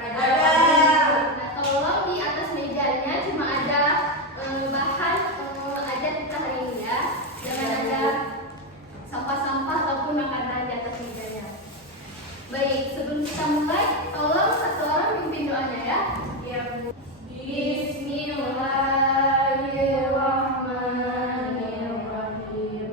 Ada. Nah, tolong di atas mejanya cuma ada bahan adat kita hari ini ya. Jangan ada sampah-sampah ataupun makanan di atas mejanya. Baik, sebelum kita mulai, tolong satu orang pimpin doanya ya. Iya, Bu. Bismillahirrahmanirrahim.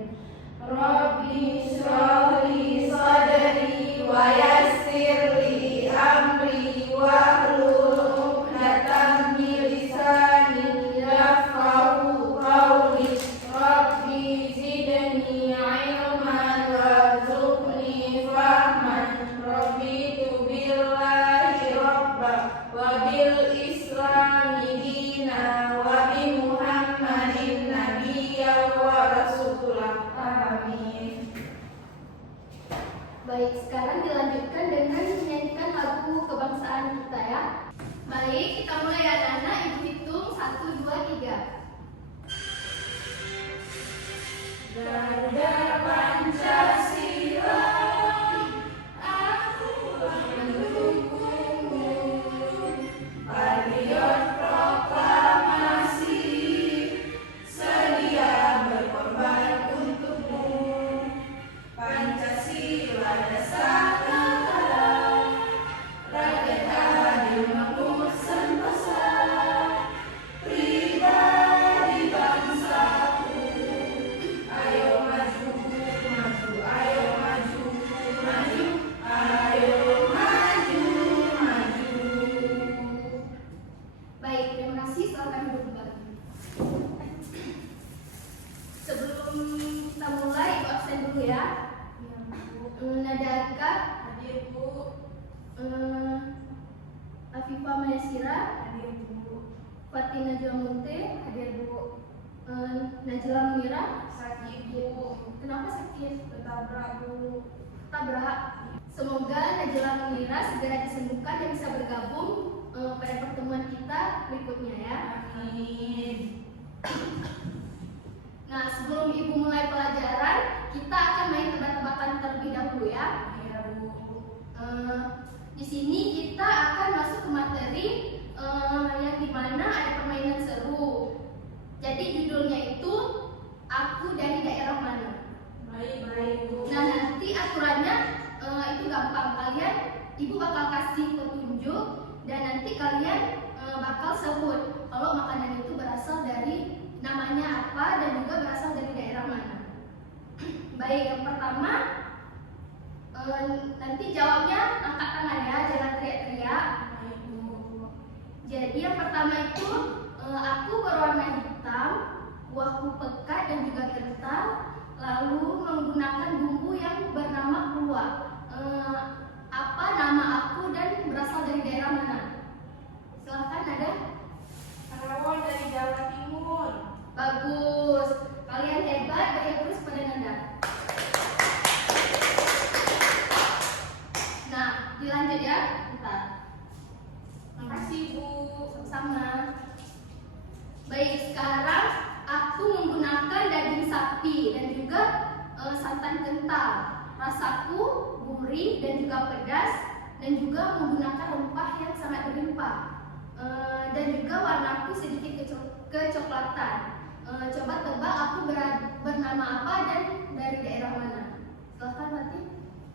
Rabbi shrah li sadri wa yassir li amri wahlul 'uqdatam min lisani yafqahu qawli. Rabbi zidni 'ilman warzuqni fahman. Raditu billahi rabba wa bil islami dina wa bi Muhammadin nabiyyan wa rasulah. Amin. Baik, sekarang dilanjutkan dengan menyanyikan lagu kebangsaan kita ya. Baik, kita mulai ya anak-anak. Ibu hitung 1, 2, 3. Garda Pancasila, aku mendukungmu. Patriot proklamasi, sedia berkorban untukmu. Pancasila dasar negara, rakyat adil makmur sentosa, pribadi bangsaku. Ayo maju, maju, ayo maju, maju, ayo maju, maju. Baik, terima kasih. Silakan duduk kembali. Sebelum kita mulai, Ibu absen dulu ya. Iya, Bu. Nada Arika, Hadir, Bu. Afifah Mayasira, Hadir, Bu. Fatina Jamunte, hadir Bu. Najla Munira, Sakit, Bu. kenapa sakit? Ketabrak, Bu. Tabrak. Semoga Najla Munira segera disembuhkan dan bisa bergabung pada pertemuan kita berikutnya ya. Amin. Nah, sebelum Ibu mulai pelajaran, kita akan main tebak-tebakan terlebih dahulu ya. Iya, Bu. Di sini kita akan masuk ke materi yang dimana ada permainan seru. Jadi judulnya itu Aku dari Daerah Mana. Baik, Bu. Nah, nanti aturannya itu gampang. Kalian, Ibu bakal kasih petunjuk dan nanti kalian bakal sebut kalau makanan itu berasal dari namanya apa dan juga berasal dari daerah mana. Baik, yang pertama nanti jawabnya angkat tangan ya, jangan teriak-teriak. Baik, Bu. Jadi yang pertama itu aku berwarna hitam, buahku pekat dan juga kental, lalu menggunakan bumbu yang bernama kluwak. Apa nama aku dan berasal dari daerah mana? Silahkan ada. Karawang dari Jawa Timur. Bagus, kalian hebat, beri terus pada nada. Nah, dilanjut ya, bentar. Makasih, Bu. Sama-sama. Baik, sekarang aku menggunakan daging sapi dan juga santan kental. Rasaku gurih dan juga pedas dan juga menggunakan rempah yang sangat berlimpah. Dan juga warnaku sedikit kecoklatan. Coba tebak aku bernama apa dan dari daerah mana? Silahkan Fatih.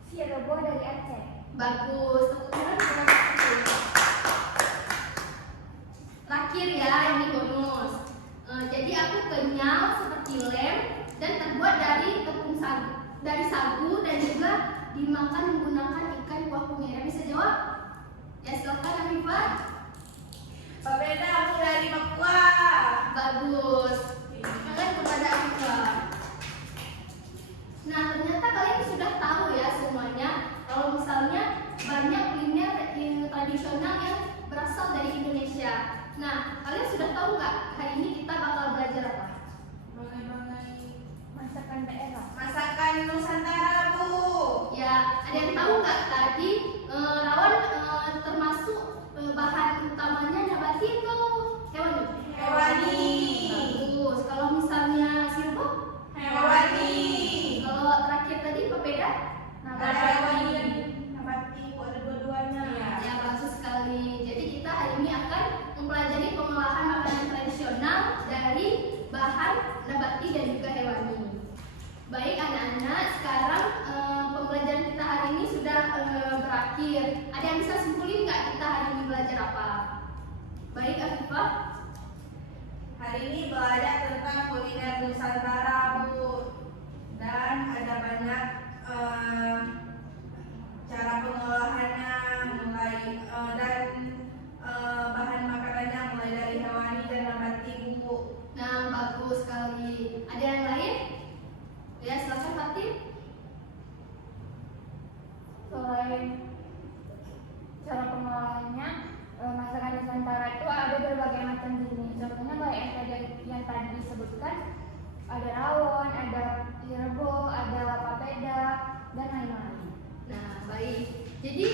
Cirebon dari Aceh. Bagus, tepuk tangan untuk Fatih. Terakhir ya, ini bonus. Jadi aku kenyal seperti lem dan terbuat dari tepung sagu dan juga dimakan menggunakan ikan kuah kunyit. Bisa jawab? Ya silakan Afifah. Papeda, aku dari Papua. Bagus. Kalian kepada Afifah. Nah, ternyata kalian sudah tahu ya semuanya kalau misalnya banyak kuliner tradisional yang berasal dari Indonesia. Nah, kalian sudah tahu nggak hari ini kita bakal belajar apa? Bagai-bagai Masakan daerah. masakan Nusantara, Bu. Ya, ada yang tahu nggak tadi Rawan termasuk bahan utamanya nabati atau hewani? Hewani. Bagus. nabati dan juga hewani. Baik anak-anak, sekarang pembelajaran kita hari ini sudah berakhir. Ada yang bisa simpulin nggak kita hari ini belajar apa? Baik Afifah. Hari ini belajar tentang kuliner Nusantara, Bu. Dan ada banyak cara pengolahannya, mulai dan bahan makanannya mulai dari hewani dan nabati, Bu. Nah, bagus sekali. Ada yang lain? Ya, silakan Fatin. Selain cara pengolahannya, masakan Nusantara itu ada berbagai macam jenis. Contohnya kayak yang tadi disebutkan, ada rawon, ada rebo, ada papeda, dan lain-lain. Nah, baik. Jadi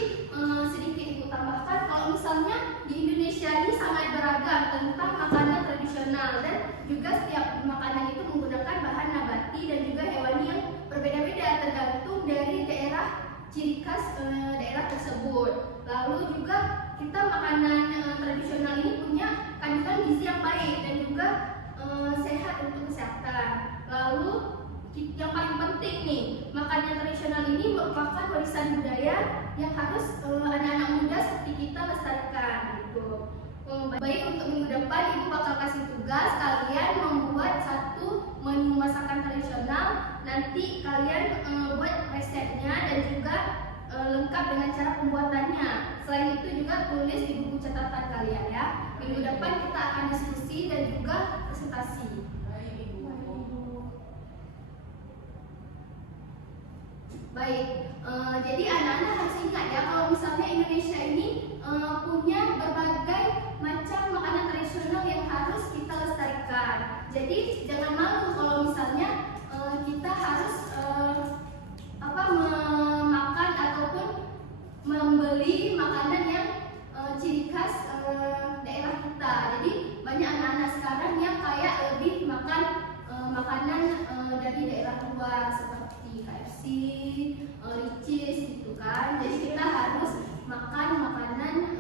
sedikit ibu tambahkan kalau misalnya di Indonesia ini sangat beragam tentang makanan tradisional dan juga setiap makanan itu menggunakan bahan nabati dan juga hewani yang berbeda-beda tergantung dari daerah ciri khas daerah tersebut. Lalu juga kita makanan tradisional ini punya kandungan gizi yang baik dan juga sehat untuk kesehatan. Lalu yang paling penting nih, makanan tradisional ini merupakan warisan budaya yang harus anak-anak muda seperti kita lestarikan gitu. Baik, untuk minggu depan ibu bakal kasih tugas kalian membuat satu menu masakan tradisional. Nanti kalian buat resepnya dan juga lengkap dengan cara pembuatannya. Selain itu juga tulis di buku catatan kalian ya. Minggu depan kita akan diskusi dan juga presentasi. Baik, jadi anak-anak harus ingat ya kalau misalnya Indonesia ini punya berbagai macam makanan tradisional yang harus kita lestarikan. Jadi jangan malu kalau misalnya kita harus memakan ataupun membeli makanan yang ciri khas daerah kita. Jadi banyak anak-anak sekarang yang kayak lebih makan makanan dari daerah luar seperti KFC, Ricis gitu kan. Jadi kita harus makan makanan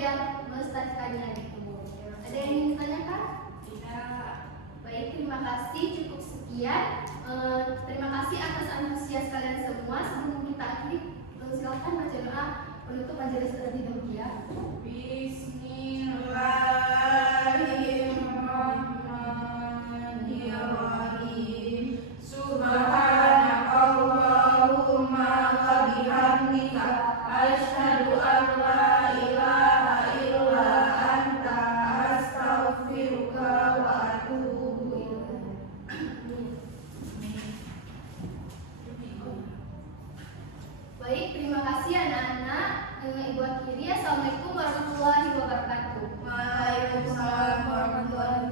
biar melestarikannya gitu. Ada yang ingin ditanyakan? Tidak. Baik, terima kasih, cukup sekian. Terima kasih atas antusias kalian semua. Sebelum kita akhiri, silakan baca doa penutup majelis terlebih dahulu ya. Bismillahirrahmanirrahim. Subhanakallahumma wa bihamdika asyhadu an la ilaha illa anta astaghfiruka wa atubu Baik, terima kasih anak-anak. Ibu akhiri, assalamualaikum warahmatullahi wabarakatuh. Waalaikumsalam warahmatullahi